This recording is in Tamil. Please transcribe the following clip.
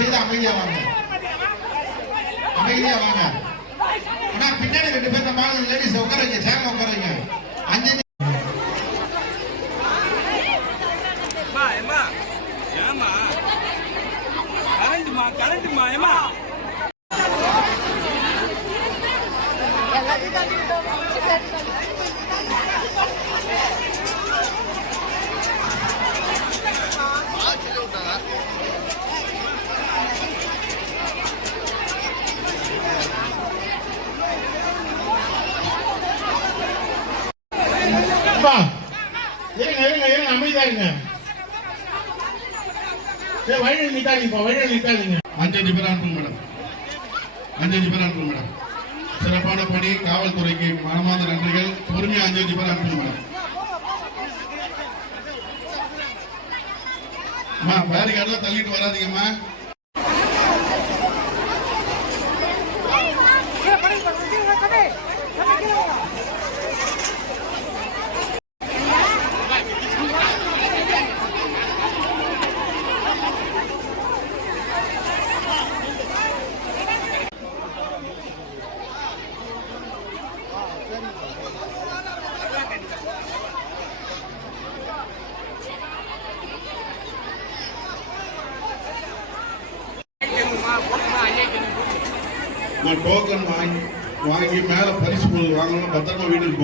செய்து அமைதியா வாங்க. அமைதியா வாங்க. ஆனா பின்னாடி ரெண்டு பேர் நம்ம லேடிஸ் உட்காருங்க சேர்ல உட்காருங்க அஞ்சு அம்மா ஏம்மா ஏம்மா. கரண்ட்மா கரண்ட்மா ஏம்மா. எல்லாத்தையும் அப்பா இருங்க இருங்க இருங்க அமைதியா இருங்க. வழியில் நிக்காதீங்க வழியில் நிக்காதீங்க. அஞ்சஞ்சு பேர் அனுப்புங்க மேடம். அஞ்சஞ்சு பேர் அனுப்புங்க மேடம். சிறப்பான பணி காவல்துறைக்கு மனமார்ந்த நன்றிகள். பொறுமையா அஞ்சஞ்சு பேர் அனுப்புங்க மேடம். அம்மா பேரிகார்டெல்லாம் தள்ளிட்டு வராதீங்கம்மா. டோக்கன் வாங்கி வாங்கி மேல பரிசு பொருள் வாங்கணும் பத்திரமா வீட்டுக்கு போங்க